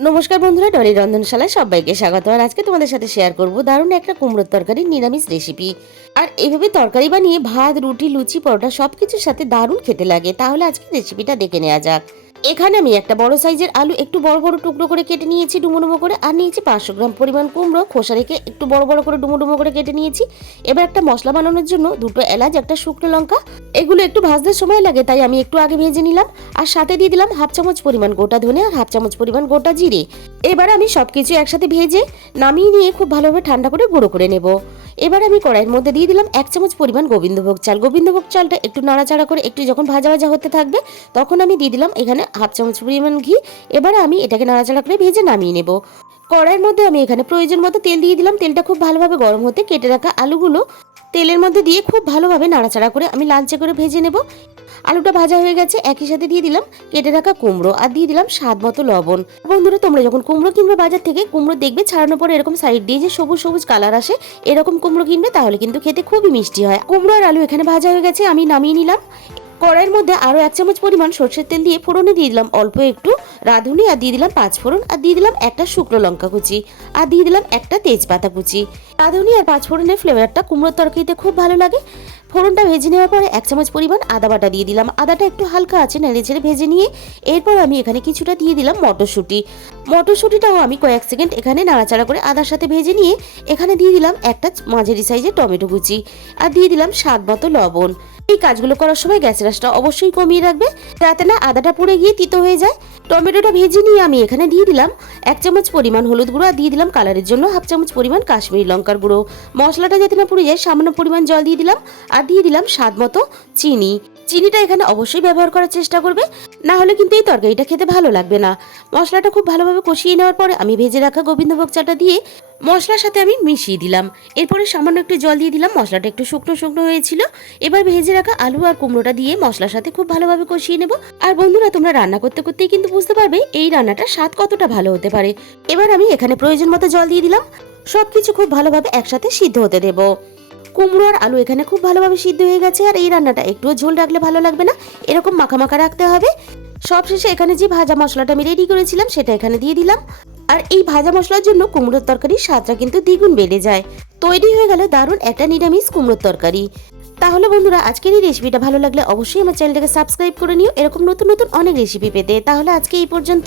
নমস্কার বন্ধুরা, ডলি রন্ধনশালায় সবাইকে স্বাগত। আর আজকে তোমাদের সাথে শেয়ার করব দারুণ একটা কুমড়োর তরকারি নিরামিষ রেসিপি। আর এইভাবে তরকারি বানিয়ে ভাত, রুটি, লুচি, পরোটা সবকিছুর সাথে দারুণ খেতে লাগে। তাহলে আজকে রেসিপিটা দেখে নেওয়া যাক। এখানে আমি একটা বড় সাইজের আলু একটু বড় বড় টুকরো করে কেটে নিয়েছি ডুমো ডুমো করে, আর নিয়েছি 500 গ্রাম পরিমাণ কুমড়ো খোসা রেখে একটু বড় বড় করে ডুমো ডুমো করে কেটে নিয়েছি। এবার একটা মশলা বানানোর জন্য দুটো এলাচ, একটা শুকনো লঙ্কা, এগুলো একটু ভাজতে সময় লাগে তাই আমি একটু আগে ভেজে নিলাম। আর সাথে দিয়ে দিলাম হাফ চামচ পরিমাণ গোটা ধনে আর হাফ চামচ পরিমাণ গোটা জিরে। এবার আমি সবকিছু একসাথে ভেজে নামিয়ে নিয়ে খুব ভালোভাবে ঠান্ডা করে গুঁড়ো করে নেব। এবার আমি কড়াইয়ের মধ্যে দিয়ে দিলাম 1 চামচ পরিমাণ গোবিন্দভোগ চাল। গোবিন্দভোগ চালটা একটু নাড়াচাড়া করে একটু যখন ভাজা ভাজা হতে থাকবে তখন আমি দিয়ে দিলাম এখানে হাফ চামচ পরিমাণ ঘি। এবার আমি এটাকে নাড়াচাড়া করে ভেজে নামিয়ে নেব। কড়াইয়ের মধ্যে আমি এখানে প্রয়োজন মতো তেল দিয়ে দিলাম। তেলটা খুব ভালোভাবে গরম হতে কেটে রাখা আলুগুলো তেলের মধ্যে দিয়ে খুব ভালোভাবে নাড়াচাড়া করে আমি লালচে করে ভেজে নেব। আলুটা ভাজা হয়ে গেছে, একই সাথে দিয়ে দিলাম কেটে রাখা কুমড়ো আর দিয়ে দিলাম স্বাদ মতো লবণ। বন্ধুরা, তোমরা যখন কুমড়ো কিনবে বাজার থেকে, কুমড়ো দেখবে ছাড়ানোর পরে এরকম সাইড দিয়ে যে সবুজ সবুজ কালার আসে, এরকম কুমড়ো কিনবে, তাহলে কিন্তু খেতে খুবই মিষ্টি হয়। কুমড়ো আর আলু এখানে ভাজা হয়ে গেছে, আমি নামিয়ে নিলাম। কড়াইয়ের মধ্যে আরো 1 চামচ পরিমাণ সরষের তেল দিয়ে ফোড়নে দিয়ে দিলাম অল্প একটু রাঁধুনি, আর দিয়ে দিলাম 5 ফোড়ন, আর দিয়ে দিলাম একটা শুকনো লঙ্কা কুচি, আর দিয়ে দিলাম একটা তেজপাতা কুচি। রাঁধুনি আর 5 ফোড়নের ফ্লেভারটা কুমড়োর তরকারিতে খুব ভালো লাগে। ফোড়নটা ভেজে নেওয়ার পরে 1 চামচ পরিমাণ আদা বাটা দিয়ে দিলাম। আদাটা একটু হালকা আছে নেড়ে চেড়ে ভেজে নিয়ে এরপর আমি এখানে কিছুটা দিয়ে দিলাম মটরশুঁটি। মটরশুঁটিটাও আমি কয়েক সেকেন্ড এখানে নাড়াচাড়া করে আদার সাথে ভেজে নিয়ে এখানে দিয়ে দিলাম একটা মাঝারি সাইজের টমেটো কুচি, আর দিয়ে দিলাম স্বাদ মতো লবণ। এই কাজগুলো করার সময় গ্যাসের আঁচটা অবশ্যই কমিয়ে রাখবে যাতে না আদাটা পুড়ে গিয়ে তিতো হয়ে যায়। টমেটোটা ভেজে নিয়ে আমি এখানে দিয়ে দিলাম 1 চামচ পরিমাণ হলুদ গুঁড়ো, আর দিয়ে দিলাম কালারের জন্য হাফ চামচ পরিমাণ কাশ্মীরি লঙ্কার গুঁড়ো। মশলাটা যাতে না পুড়ে যায় সামান্য পরিমাণ জল দিয়ে দিলাম, আর দিয়ে দিলাম স্বাদ মতো চিনি। চিনিটা এখানে অবশ্যই ব্যবহার করার চেষ্টা করবে, না হলে কিন্তু এই তরকারিটা খেতে ভালো লাগবে না। মশলাটা খুব ভালোভাবে কষিয়ে নেওয়ার পরে আমি ভেজে রাখা গোবিন্দভোগ চালটা দিয়ে মশলার সাথে আমি মিশিয়ে দিলাম। এরপরে সামান্য একটু জল দিয়ে দিলাম, মশলাটা একটু শুকনো শুকনো হয়েছিল। এবার ভেজে রাখা আলু আর কুমড়োটা দিয়ে মশলার সাথে খুব ভালোভাবে কষিয়ে নেব। আর বন্ধুরা, তোমরা রান্না করতে করতেই কিন্তু বুঝতে পারবে এই রান্নাটার স্বাদ কতটা ভালো হতে পারে। এবার আমি এখানে প্রয়োজন মতো জল দিয়ে দিলাম। সবকিছু খুব ভালোভাবে একসাথে সিদ্ধ হতে দেব। কুমড়ো আর আলু এখানে খুব ভালোভাবে সিদ্ধ হয়ে গেছে, আর এই রান্নাটা একটুও ঝোল রাখলে ভালো লাগবে না, এরকম মাখা মাখা রাখতে হবে। সবশেষে এখানে যে ভাজা মশলাটা আমি রেডি করেছিলাম সেটা এখানে দিয়ে দিলাম। আর এই ভাজা মশলার জন্য কুমড়োর তরকারির স্বাদটা কিন্তু দ্বিগুণ বেড়ে যায়। তৈরি হয়ে গেল দারুণ একটা নিরামিষ কুমড়োর তরকারি। তাহলে বন্ধুরা, আজকের এই রেসিপিটা ভালো লাগলে অবশ্যই আমার চ্যানেলটাকে সাবস্ক্রাইব করে নিও এরকম নতুন নতুন অনেক রেসিপি পেতে। তাহলে আজকে এই পর্যন্ত।